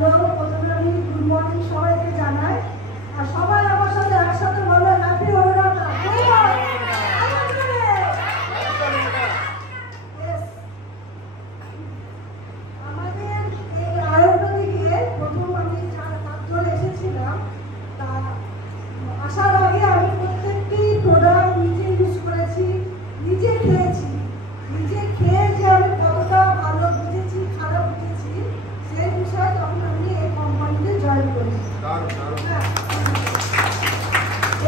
Hello, প্রথমে আমি good morning সবাইকে জানাই। আর সবাই আমার সাথে একসাথে বলো হ্যাপি অরুণাটা। আমাদের এই আয়োজন থেকে প্রথম আমি 4-5 জন এসেছিলাম। তা আসার আগে আমি প্রত্যেকটি প্রোডাক্ট নিজে ইউজ করেছি, নিজে খেয়েছি। নিজে খেয়ে যে আমি কতটা ভালো বুঝেছি, খারাপ বুঝেছি, সেই বিষয়ে তখন আমি এই কোম্পানিতে জয়েন করি।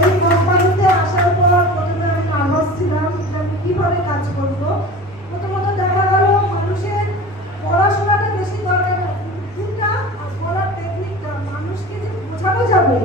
এই কোম্পানিতে আসার পর প্রথমে আমি নার্ভাস ছিলাম যে আমি কীভাবে কাজ করবো। প্রথমত দেখা গেল মানুষের পড়াশোনাটা বেশি দরকার, বুদ্ধিটা আর বলার টেকনিকটা মানুষকে যে বোঝানো যাবে